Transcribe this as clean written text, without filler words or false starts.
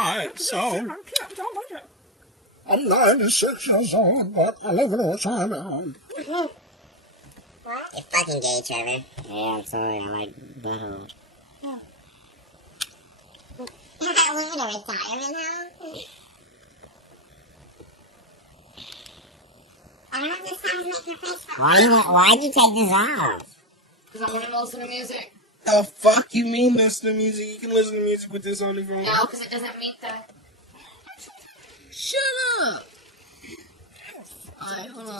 Alright, so I'm 96 years old, but I live in a retirement home. You're fucking gay, Trevor. Yeah, I'm sorry, I like buttholes. I live in a retirement home. I don't know if this sounds like your face. Why'd you take this off? Because I want to listen to music. The fuck you mean listen to music? You can listen to music with this on your phone. No, because it doesn't meet the... Shut up! Alright, hold on.